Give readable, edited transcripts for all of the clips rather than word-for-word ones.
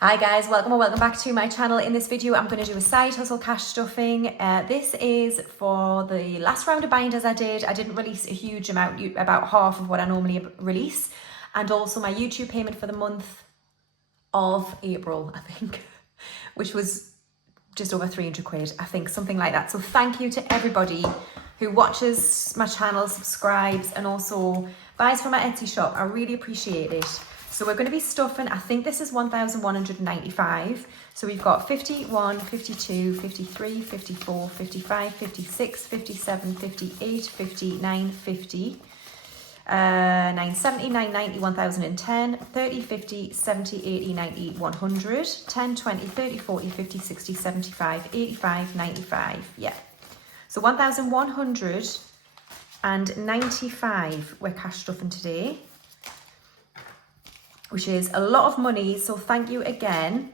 Hi guys, welcome or welcome back to my channel. In this video I'm going to do a side hustle cash stuffing. This is for the last round of binders I did. I didn't release a huge amount, about half of what I normally release, and also my YouTube payment for the month of April, I think, which was just over 300 quid, I think, something like that. So thank you to everybody who watches my channel, subscribes, and also buys from my Etsy shop. I really appreciate it. So we're going to be stuffing, I think this is 1,195. So we've got 51, 52, 53, 54, 55, 56, 57, 58, 59, 50, 970, 990, 1010, 30, 50, 70, 80, 90, 100, 10, 20, 30, 40, 50, 60, 75, 85, 95. Yeah. So 1,195 we're cash stuffing today, which is a lot of money, so thank you again.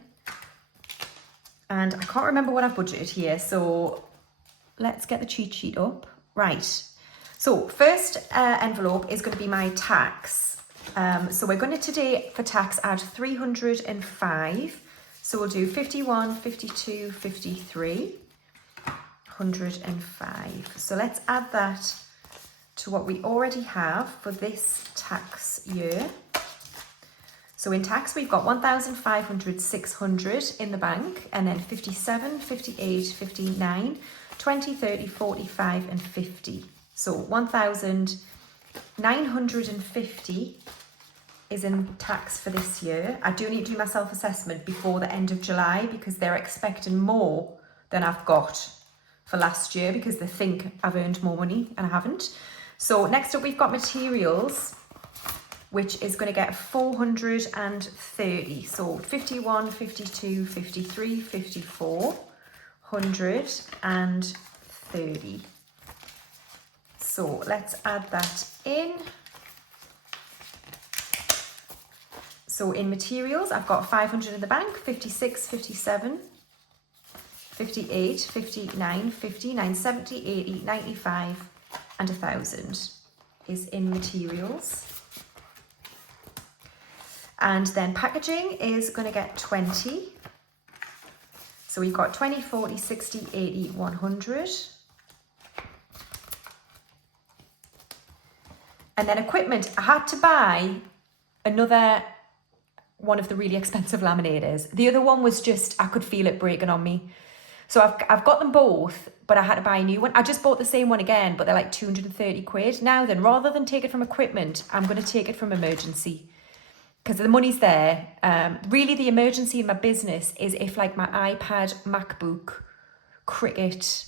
And I can't remember what I've budgeted here, so let's get the cheat sheet up. Right, so first envelope is going to be my tax. So we're going to today, for tax, add 305. So we'll do 51, 52, 53, 105. So let's add that to what we already have for this tax year. So in tax, we've got 1,500, 600 in the bank, and then 57, 58, 59, 20, 30, 45, and 50. So 1,950 is in tax for this year. I do need to do my self-assessment before the end of July because they're expecting more than I've got for last year because they think I've earned more money and I haven't. So next up, we've got materials, which is going to get 430. So 51, 52, 53, 54, 130. So let's add that in. So in materials, I've got 500 in the bank, 56, 57, 58, 59, 59, 70, 80, 95, and 1,000 is in materials. And then packaging is going to get 20. So we've got 20, 40, 60, 80, 100. And then equipment, I had to buy another one of the really expensive laminators. The other one was just, I could feel it breaking on me. So I've got them both, but I had to buy a new one. I just bought the same one again, but they're like 230 quid. Now then, rather than take it from equipment, I'm going to take it from emergency, because the money's there. Really, the emergency in my business is if like my iPad, MacBook, Cricut,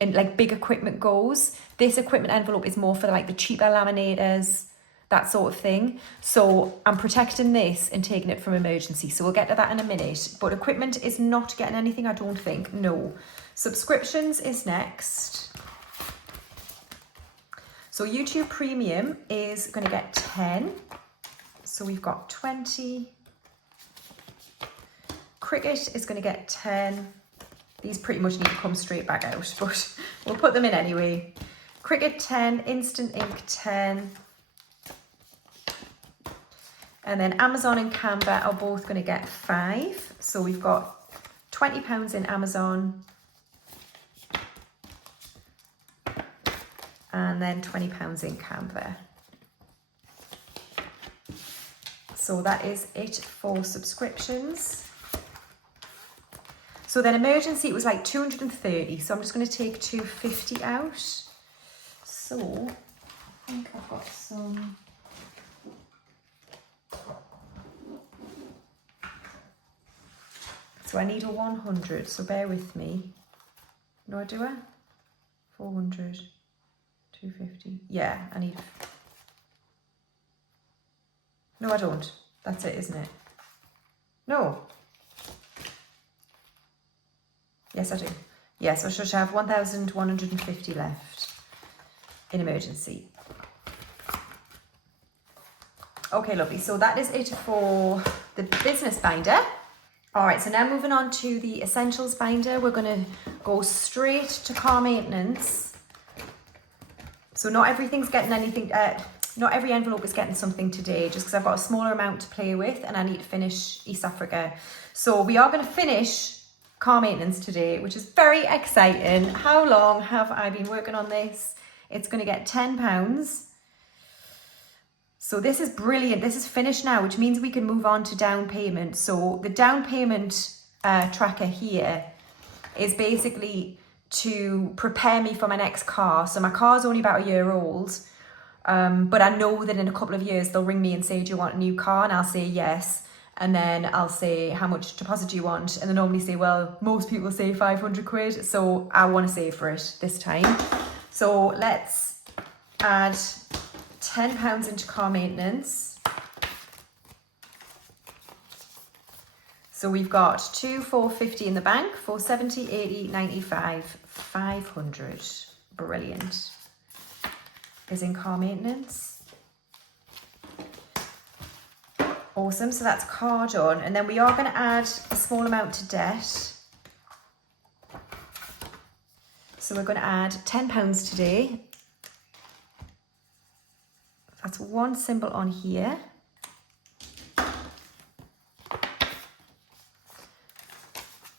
and like big equipment goes. This equipment envelope is more for like the cheaper laminators, that sort of thing. So I'm protecting this and taking it from emergency. So we'll get to that in a minute. But equipment is not getting anything, I don't think. No. Subscriptions is next. So YouTube Premium is going to get 10. So we've got 20. Cricut is going to get 10. These pretty much need to come straight back out, but we'll put them in anyway. Cricut 10, Instant Ink 10. And then Amazon and Canva are both going to get 5. So we've got £20 in Amazon. And then £20 in Canva. So that is it for subscriptions. So then emergency, it was like 230. So I'm just going to take 250 out. So I think I've got some. So I need a 100. So bear with me. No, do I? 400, 250. Yeah, I need. No, I don't. That's it, isn't it? No. Yes, I do. Yes, I should have 1,150 left in emergency. Okay, lovely. So that is it for the business binder. All right, so now moving on to the essentials binder. We're going to go straight to car maintenance. So not everything's getting anything, not every envelope is getting something today, just because I've got a smaller amount to play with and I need to finish East Africa. So we are going to finish car maintenance today, which is very exciting. How long have I been working on this? It's going to get £10. So this is brilliant. This is finished now, which means we can move on to down payment. So the down payment tracker here is basically to prepare me for my next car. So my car's only about a year old, but I know that in a couple of years they'll ring me and say, do you want a new car? And I'll say yes. And then I'll say, how much deposit do you want? And they normally say, well, most people say 500 quid. So I want to save for it this time. So let's add £10 into car maintenance. So we've got 450 in the bank, 470, 80, 95, 500. Brilliant. Is in car maintenance. Awesome, so that's car done. And then we are going to add a small amount to debt. So we're going to add £10 today. That's one symbol on here.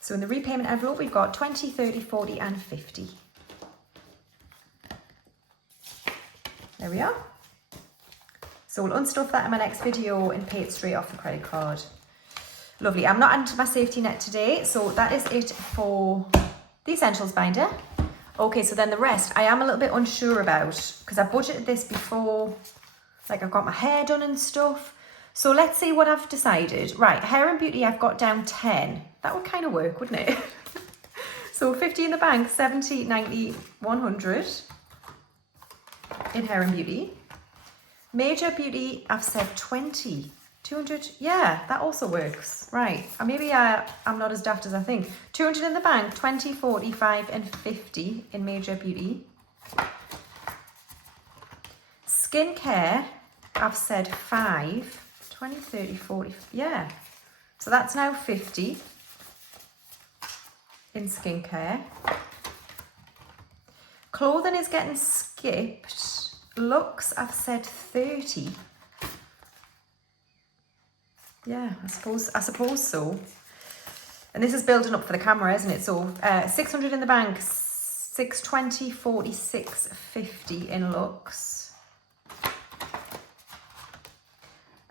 So in the repayment envelope, we've got 20, 30, 40 and 50. There we are. So we'll unstuff that in my next video and pay it straight off the credit card. Lovely. I'm not adding to my safety net today. So that is it for the essentials binder. Okay, so then the rest, I am a little bit unsure about because I budgeted this before, like I've got my hair done and stuff. So let's see what I've decided. Right, hair and beauty, I've got down 10. That would kind of work, wouldn't it? So 50 in the bank, 70, 90, 100 in hair and beauty. Major beauty, I've said 20, 200. Yeah, that also works. Right, maybe I'm not as daft as I think. 200 in the bank, 20, 45 and 50 in major beauty. Skincare, I've said 5. 20, 30, 40, yeah. So that's now 50 in skincare. Clothing is getting skipped. Looks, I've said 30. Yeah, I suppose so. And this is building up for the camera, isn't it? So 600 in the bank, 620, 46, 50 in looks.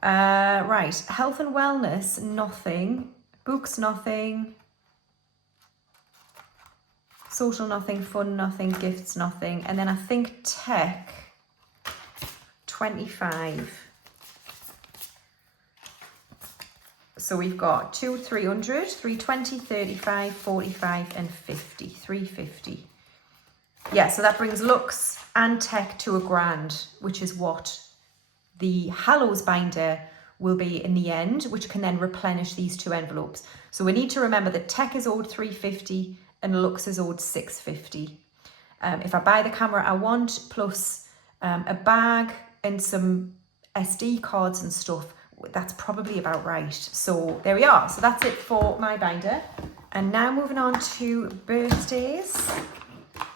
Right, health and wellness, nothing. Books, nothing. Social, nothing. Fun, nothing. Gifts, nothing. And then I think tech, 25. So we've got 300, 320, 35, 45 and 50. 350. Yeah, so that brings looks and tech to £1,000, which is what the Hallows binder will be in the end, which can then replenish these two envelopes. So we need to remember that tech is owed 350 and looks is owed 650. If I buy the camera I want, plus a bag and some SD cards and stuff, that's probably about right. So there we are. So that's it for my binder. And now moving on to birthdays.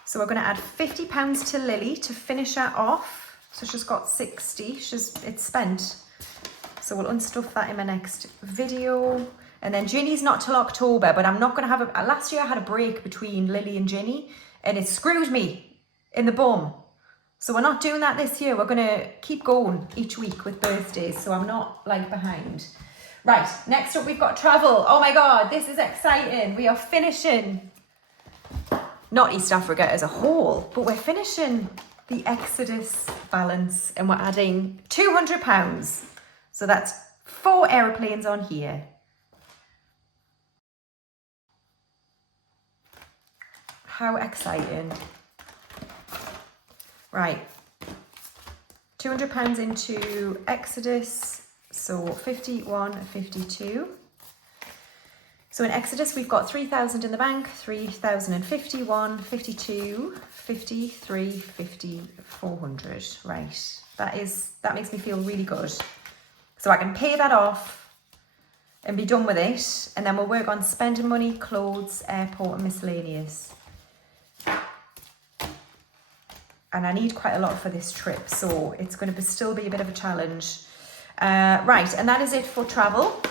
So we're going to add £50 to Lily to finish her off. So she's got 60, it's spent. So we'll unstuff that in my next video. And then Ginny's not till October, but I'm not gonna have last year I had a break between Lily and Ginny and it screwed me in the bum. So we're not doing that this year. We're gonna keep going each week with birthdays. So I'm not like behind. Right, next up we've got travel. Oh my God, this is exciting. We are finishing, not East Africa as a whole, but we're finishing the Exodus balance and we're adding £200. So that's 4 aeroplanes on here. How exciting. Right, £200 into Exodus, so 51, 52. So in Exodus, we've got 3,000 in the bank, 3,051, 52, 53, 50, 400. Right, that makes me feel really good. So I can pay that off and be done with it. And then we'll work on spending money, clothes, airport and miscellaneous. and I need quite a lot for this trip, so it's going to still be a bit of a challenge. Right, and that is it for travel.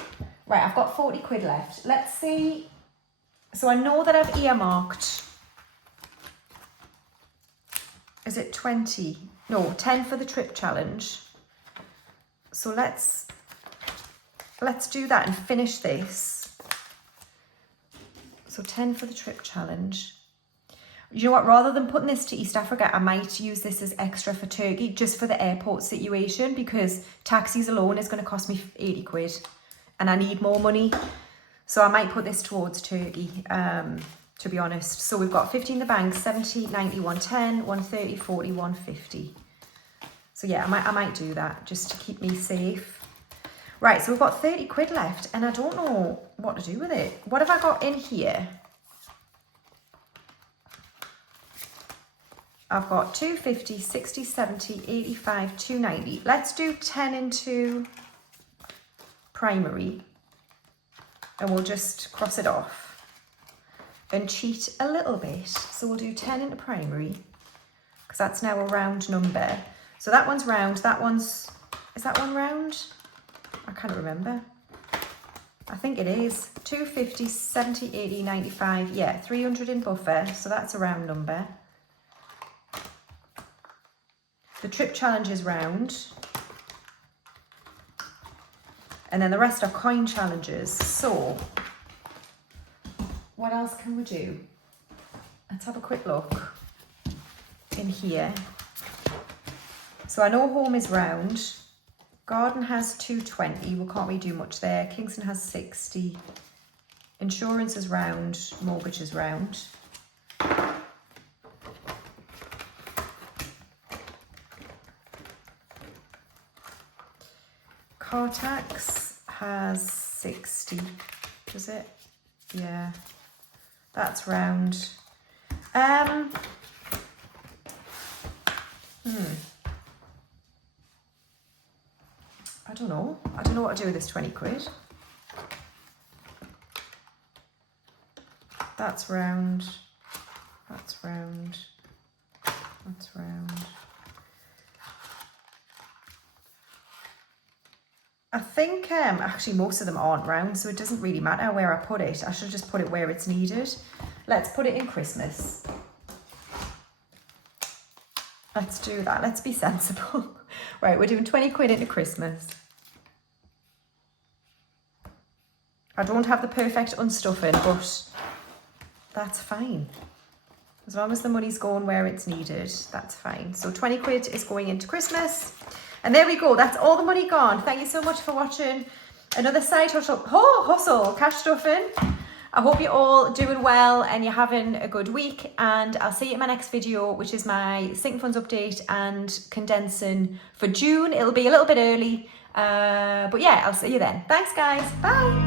Right, I've got 40 quid left. Let's see. So I know that I've earmarked, is it 20? No, 10 for the trip challenge. So let's do that and finish this. So 10 for the trip challenge. You know what, rather than putting this to East Africa, I might use this as extra for Turkey, just for the airport situation, because taxis alone is going to cost me 80 quid and I need more money. So I might put this towards Turkey, to be honest. So we've got 50 in the bank, 70, 90, 110, 130, 40, 150. So yeah, I might do that just to keep me safe. Right, so we've got 30 quid left and I don't know what to do with it. What have I got in here? I've got 250, 60, 70, 85, 290. Let's do 10 into primary and we'll just cross it off and cheat a little bit. So we'll do 10 into primary because that's now a round number. So that one's round, is that one round? I can't remember. I think it is. 250, 70, 80, 95, yeah, 300 in buffer, so that's a round number. The trip challenge is round. And then the rest are coin challenges. So, what else can we do? Let's have a quick look in here. So I know home is round. Garden has 220. Well, can't we do much there? Kingston has 60. Insurance is round. Mortgage is round. Car tax has 60, does it? Yeah, that's round. I don't know. I don't know what to do with this 20 quid. That's round. That's round. That's round. I think actually most of them aren't round, so it doesn't really matter where I put it. I should just put it where it's needed. Let's put it in Christmas. Let's do that. Let's be sensible. Right, we're doing 20 quid into Christmas. I don't have the perfect unstuffing, but that's fine. As long as the money's going where it's needed, that's fine. So 20 quid is going into Christmas. And there we go. That's all the money gone. Thank you so much for watching another side hustle, cash stuffing. I hope you're all doing well and you're having a good week. And I'll see you in my next video, which is my sinking funds update and condensing for June. It'll be a little bit early. But yeah, I'll see you then. Thanks, guys. Bye.